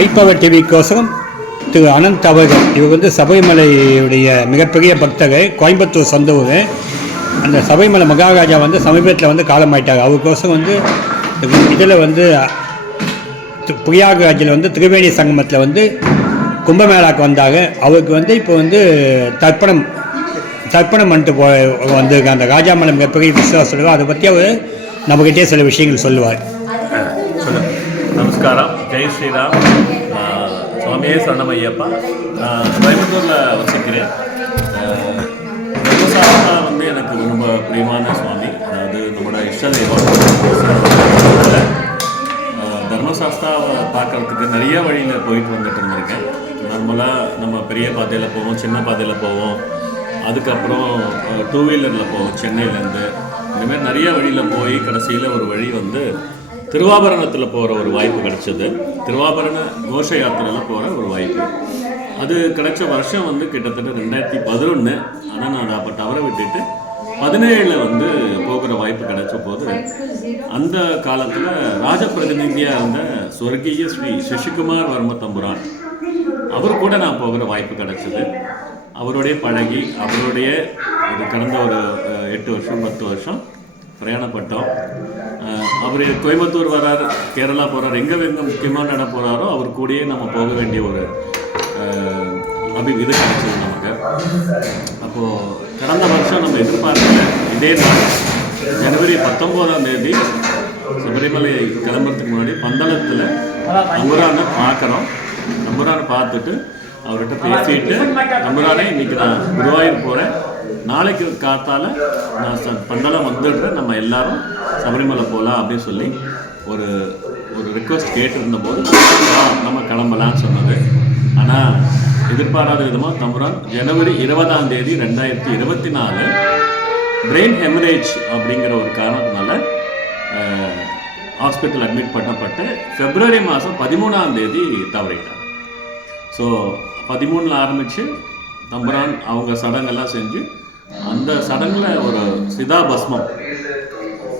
ஐப்பவர் டிவிக்கோசரம் திரு அனந்த் அவர்கள் இவர் வந்து சபரிமலையுடைய மிகப்பெரிய பக்தர், கோயம்புத்தூர் சொந்த ஊர். அந்த சபரிமலை மகாராஜா வந்து சமீபத்தில் வந்து காலமாயிட்டார். அவருக்கோசம் வந்து இதில் வந்து புரியாகராஜில் வந்து திரிவேணி சங்கமத்தில் வந்து கும்பமேளாவுக்கு வந்தாங்க. அவருக்கு வந்து இப்போ வந்து தர்ப்பணம் பண்ணிட்டு வந்திருக்காங்க. அந்த ராஜாமலை மிகப்பெரிய விசுவாசம் சொல்லுவார். அதை பற்றி அவர் நம்மகிட்டே சில விஷயங்கள் சொல்லுவார். நமஸ்காரம், ஜெய் ஸ்ரீராம். சுவாமியே சரணமையப்பா. நான் கோயம்புத்தூரில் வசிக்கிறேன். தர்மசாஸ்தா வந்து எனக்கு ரொம்ப பிரியமான சுவாமி. அதாவது நம்மளோட இஷ்ட தெய்வம். தர்மசாஸ்தாவை பார்க்கறதுக்கு நிறைய வழியில் போயிட்டு வந்துட்டு இருந்திருக்கேன். நார்மலாக நம்ம பெரிய பாதையில் போவோம், சின்ன பாதையில் போவோம், அதுக்கப்புறம் 2 வீலரில் போவோம் சென்னையிலேருந்து. இந்தமாதிரி நிறைய வழியில் போய் கடைசியில் ஒரு வழி வந்து திருவாபரணத்தில் போகிற ஒரு வாய்ப்பு கிடச்சிது. திருவாபரண கோஷ யாத்திரையில் போகிற ஒரு வாய்ப்பு. அது கிடைச்ச வருஷம் வந்து கிட்டத்தட்ட 2011. ஆனால் நான் அதை அப்போ தவற விட்டுட்டு 2017 வந்து போகிற வாய்ப்பு கிடைச்ச போது அந்த காலத்தில் ராஜபிரதிநிதியாக இருந்த ஸ்வர்கீய ஸ்ரீ சசிகுமார் வர்ம தம்புரான் அவர் கூட நான் போகிற வாய்ப்பு கிடைச்சிது. அவருடைய பழகி அவருடைய கடந்த ஒரு 8 வருஷம் 10 வருஷம் பிரயாணப்பட்டோம். அவர் கோயம்புத்தூர் வரார், கேரளா போகிறார், எங்கே முக்கியமாக நட போகிறாரோ அவர் கூடயே நம்ம போக வேண்டிய ஒரு இது கிடைச்சது நமக்கு. அப்போது கடந்த வருஷம் நம்ம எதிர்பார்க்கல இதே நாள் ஜனவரி 19ஆம் தேதி சபரிமலை கிளம்புறதுக்கு முன்னாடி பந்தளத்தில் தம்புரானை பார்க்குறோம். தம்புரானை பார்த்துட்டு அவர்கிட்ட பேசிட்டு, தம்புரானே இன்றைக்கி நான் குருவாயூர் போகிறேன், நாளைக்கு காத்தால நான் பந்தளம் வந்துடுறேன், நம்ம எல்லாரும் சபரிமலை போகலாம் அப்படின்னு சொல்லி ஒரு ரிக்வெஸ்ட் கேட்டிருந்தபோது நம்ம கிளம்பலான்னு சொன்னது. ஆனால் எதிர்பாராத விதமாக தம்புரான் ஜனவரி 20ஆம் தேதி 2024 பிரெயின் ஹெமரேஜ் அப்படிங்கிற ஒரு காரணத்தினால ஹாஸ்பிட்டல் அட்மிட் பண்ணப்பட்டு பிப்ரவரி மாதம் 13ஆம் தேதி தவறிட்டார். ஸோ 13 ஆரம்பித்து தம்புரான் அவங்க சடங்கெல்லாம் செஞ்சு அந்த சடங்கில் ஒரு சிதாபஸ்மம்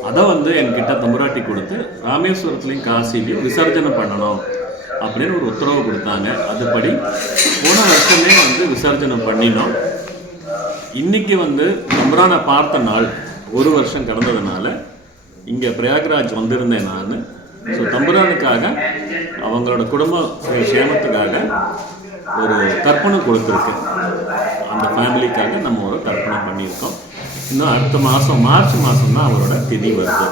அதை வந்து என்கிட்ட தம்புராட்டி கொடுத்து ராமேஸ்வரத்துலேயும் காசிலையும் விசர்ஜனம் பண்ணணும் அப்படின்னு ஒரு உத்தரவு கொடுத்தாங்க. அதுபடி போன வருஷமே வந்து விசர்ஜனம் பண்ணினோம். இன்றைக்கி வந்து தம்புரானை பார்த்த நாள் 1 வருஷம் கடந்ததுனால இங்கே பிரயாக்ராஜ் வந்திருந்தேன் நான். ஸோ தம்புரானுக்காக அவங்களோட குடும்ப சேமத்துக்காக ஒரு தர்ப்பணம் கொடுத்துருக்கு. அந்த ஃபேமிலிக்காக நம்ம ஒரு தர்ப்பணம் பண்ணியிருக்கோம். இன்னும் அடுத்த மாதம் மார்ச் மாதம் தான் அவரோட திதி வருது.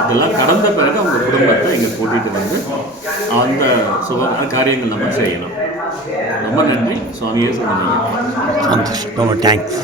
அதெல்லாம் கடந்த பிறகு அவங்க குடும்பத்தை இங்கே கூட்டிகிட்டு வந்து அந்த காரியங்கள் நம்ம செய்யணும். ரொம்ப நன்றி. சுவாமியே சரணமையப்பா. சந்தோஷம். ரொம்ப தேங்க்ஸ்.